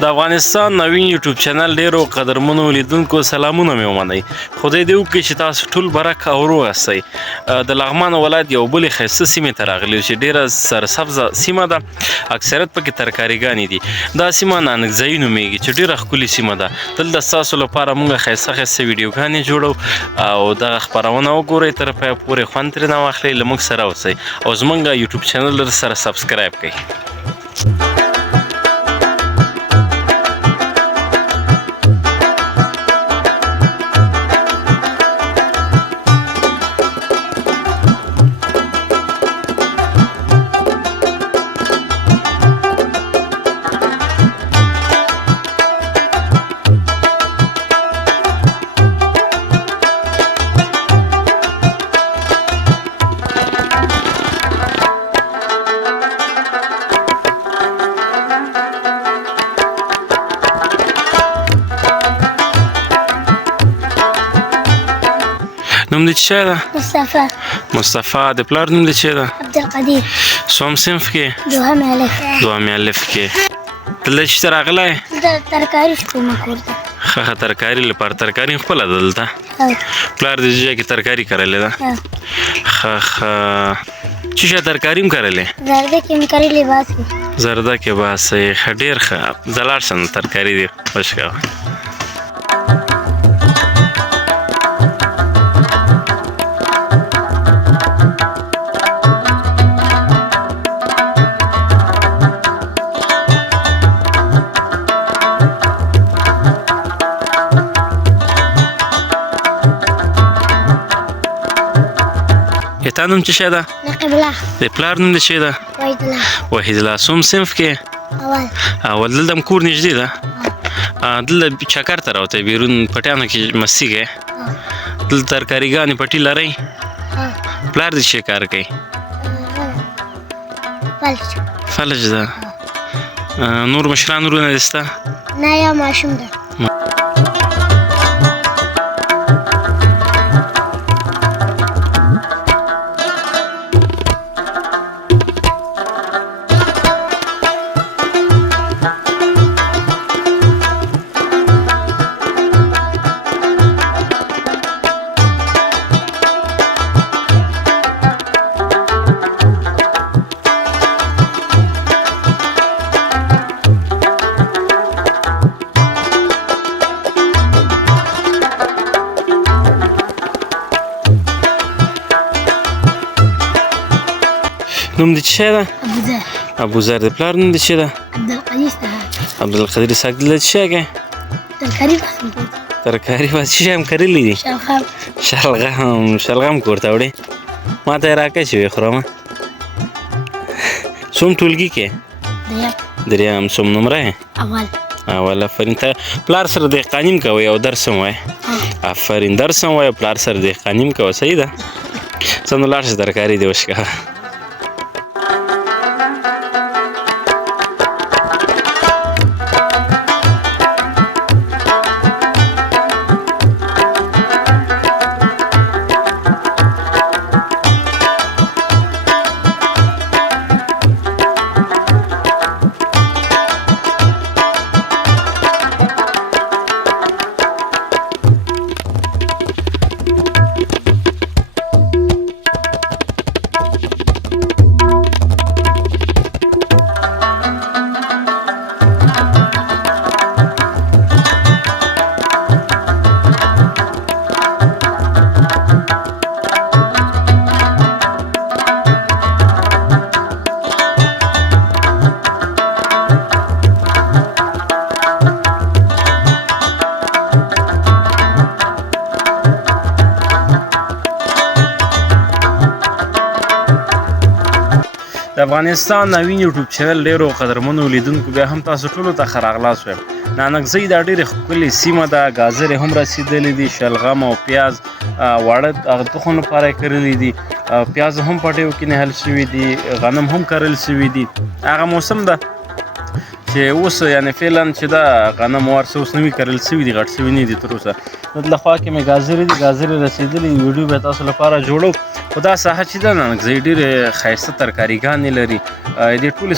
د افغانستان نوین یوټیوب چینل ډیرو قدرمنو لیدونکو سلامونه مې ومنئ. خدای دې وکړي چې تاسو ټول برک او روغ اوسئ. د لغمان ولایت یو بلې ښایسته سیمې ته راغلي یو چې ډیره سرسبزه سیمه ده، اکثریت پکې ترکاریګانې دي. دا سیمه نانکځایي نومیږي چې ډیره ښکلې سیمه ده. دلته ستاسو لپاره موږ ښایسته ښایسته ویډیوګانې جوړو او دغه خپرونه وګورئ، تر پایه پورې خوند ترېنه واخلئ، له موږ سره اوسئ او زموږ یوټیوب چینل سره سبسکرایب کړئ. نوم دې څه ده؟ مصطفی. د پلار نوم دې څه ده؟ عبدالقدیر. څوم صنف کې؟ دوهم الف. دوهم الف کې. دلته چې راغلی؟ دلته ترکاري کومه کور ته. ښه ترکاري لپاره ترکاري خپله ده دلته؟ پلار دې ځای کې ترکاري کرلې ده؟ ښه څه شی ترکاري هم کرلې؟ زردکې مې کرلې باسي. زردکې باسئ. ښه ډېر ښه. زه لاړ شم ترکاري دې خوش کوه. تا نوم څه شی ده؟ نقیب الله. د پلار نوم دې څه ده؟ وحید الله. وحید الله. څوم صنف کې؟ اول. دلته هم کور نږدې ده؟ دلته چکر ته راوتی بیرون پټیانو کې مستي کوې؟ دلته ترکاریګانې پټي لرئ؟ پلار دې څه کار کوي؟ فلج ده. نور مشران ورونه دې شته؟ نه، یو ماشوم ده. نوم دې څه ده؟ ابوذر. ابوذر. د پلار نوم دې څه ده؟ عبدالقدیر اسحاق. عبدالقدیر اسحاق. دلته څه شی کوې؟ ترکاري باسم. ترکاري بس. څه شی هم کرلی دي؟ شلغم. شلغم کور ته وړې؟ ما ته یې راکړه چې وخورمه. څوم ټولګي کې؟ دریم. څوم نمره یې؟ اول. اول. آفرین. ته پلار سره دهقاني هم کوئ او درس هم وایې؟ آفرین. درس هم وایې او پلار سره دهقاني هم کوه. صحیح ده. څه نو لاړ شه ترکاري دې وشکوه. د افغانستان نوین یوټیوب چینل ډیرو قدرمنو لیدونکو بیا هم تاسو ټولو ته ښه راغلاست وایم. نانکځۍ دا ډېرې ښکلې سیمه ده. ګازرې هم رسېدلې دي، شلغم او پیاز واړه هغه تخم لپاره یې کرلي دي. پیاز هم پټیو کې نهل شوي دي، غنم هم کرل شوي دي. هغه موسم ده چې اوس یعنې فعلا چې دا غنم وارڅه اوس نوي کرل شوي دي، غټ شوي نه دي تر اوسه. دلته خوا کې مې ګازرې دي، ګازرې رسېدلې. ویډیو به تاسو لپاره جوړو. خو دا ساحه چې ده نانکځۍ ډېرې ښایسته ترکاریګانې لري. دې ټولې